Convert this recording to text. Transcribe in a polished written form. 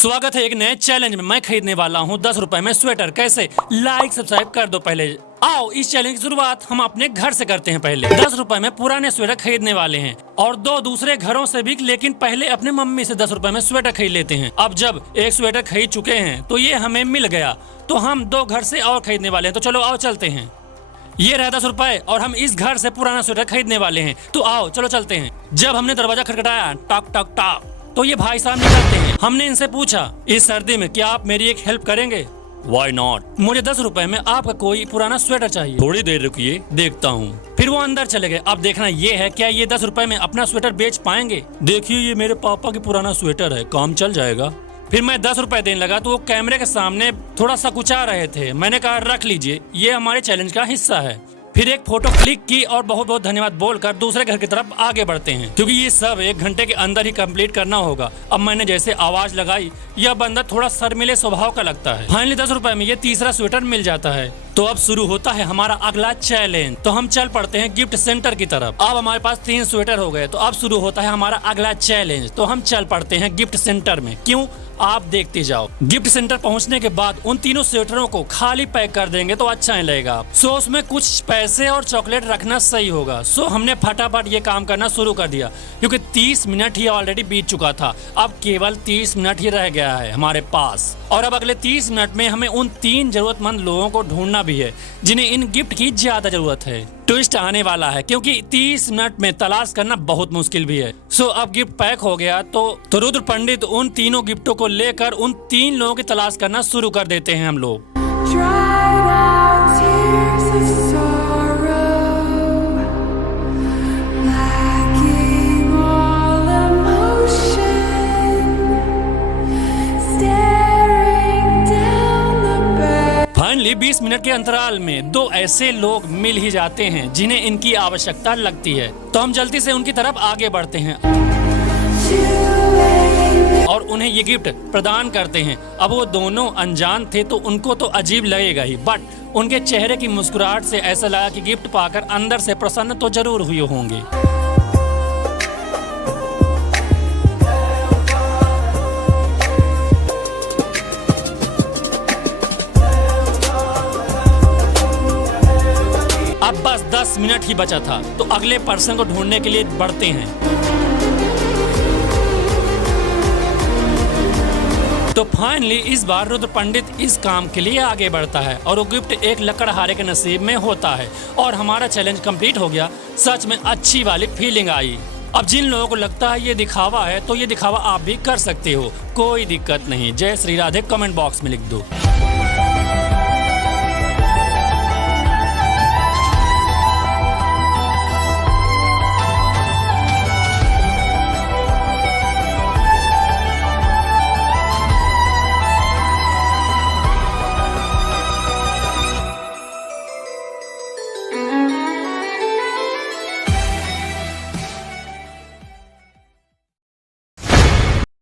स्वागत है एक नए चैलेंज में। मैं खरीदने वाला हूँ 10 रुपए में स्वेटर। कैसे? लाइक सब्सक्राइब कर दो। पहले आओ इस चैलेंज की शुरुआत हम अपने घर से करते हैं। पहले 10 रुपए में पुराने स्वेटर खरीदने वाले हैं और 2 दूसरे घरों से भी, लेकिन पहले अपने मम्मी से 10 रुपए में स्वेटर खरीद लेते हैं। अब जब एक स्वेटर खरीद चुके हैं तो ये हमें मिल गया, तो हम 2 घर से और खरीदने वाले हैं। तो चलो आओ चलते हैं। ये रहा 10 रुपए और हम इस घर से पुराना स्वेटर खरीदने वाले हैं। तो आओ चलो चलते हैं। जब हमने दरवाजा खटखटाया, टक टक टक, तो ये भाई साहब निकलते हैं। हमने इनसे पूछा, इस सर्दी में क्या आप मेरी एक हेल्प करेंगे? Why not? मुझे 10 रुपए में आपका कोई पुराना स्वेटर चाहिए। थोड़ी देर रुकिए, देखता हूँ। फिर वो अंदर चले गए। अब देखना ये है, क्या ये 10 रुपए में अपना स्वेटर बेच पाएंगे? देखिए ये मेरे पापा की पुराना स्वेटर है, काम चल जाएगा। फिर मैं 10 रुपए देने लगा तो वो कैमरे के सामने थोड़ा सा कुचा रहे थे। मैंने कहा रख लीजिए, ये हमारे चैलेंज का हिस्सा है। फिर एक फोटो क्लिक की और बहुत बहुत धन्यवाद बोलकर दूसरे घर की तरफ आगे बढ़ते हैं, क्योंकि ये सब 1 घंटे के अंदर ही कंप्लीट करना होगा। अब मैंने जैसे आवाज लगाई, यह बंदा थोड़ा शर्मीले स्वभाव का लगता है। फाइनली 10 रुपए में ये तीसरा स्वेटर मिल जाता है। तो अब शुरू होता है हमारा अगला चैलेंज। तो हम चल पड़ते हैं गिफ्ट सेंटर की तरफ। अब हमारे पास 3 स्वेटर हो गए, तो अब शुरू होता है हमारा अगला चैलेंज। तो हम चल पड़ते हैं गिफ्ट सेंटर में। क्यों? आप देखते जाओ। गिफ्ट सेंटर पहुंचने के बाद उन तीनों स्वेटरों को खाली पैक कर देंगे तो अच्छा नहीं लगेगा। सो उसमें कुछ पैसे और चॉकलेट रखना सही होगा। सो हमने फटाफट ये काम करना शुरू कर दिया, क्योंकि 30 मिनट ही ऑलरेडी बीत चुका था। अब केवल 30 मिनट ही रह गया है हमारे पास, और अब अगले 30 मिनट में हमें उन 3 जरूरतमंद लोगों को ढूंढना भी है जिन्हें इन गिफ्ट की ज्यादा जरूरत है। ट्विस्ट आने वाला है, क्योंकि 30 मिनट में तलाश करना बहुत मुश्किल भी है। सो अब गिफ्ट पैक हो गया तो रुद्र पंडित उन तीनों गिफ्टों को लेकर उन 3 लोगों की तलाश करना शुरू कर देते हैं हम लोग। फाइनली 20 मिनट के अंतराल में 2 ऐसे लोग मिल ही जाते हैं जिन्हें इनकी आवश्यकता लगती है। तो हम जल्दी से उनकी तरफ आगे बढ़ते हैं और उन्हें ये गिफ्ट प्रदान करते हैं। अब वो दोनों अनजान थे तो उनको तो अजीब लगेगा ही, बट उनके चेहरे की मुस्कुराहट से ऐसा लगा कि गिफ्ट पाकर अंदर से प्रसन्न तो जरूर हुए होंगे। अब बस 10 मिनट ही बचा था, तो अगले पर्सन को ढूंढने के लिए बढ़ते हैं। तो फाइनली इस बार रुद्र पंडित इस काम के लिए आगे बढ़ता है और वो गिफ्ट एक लकड़हारे के नसीब में होता है और हमारा चैलेंज कंप्लीट हो गया। सच में अच्छी वाली फीलिंग आई। अब जिन लोगों को लगता है ये दिखावा है, तो ये दिखावा आप भी कर सकते हो, कोई दिक्कत नहीं। जय श्री राधे कमेंट बॉक्स में लिख दो।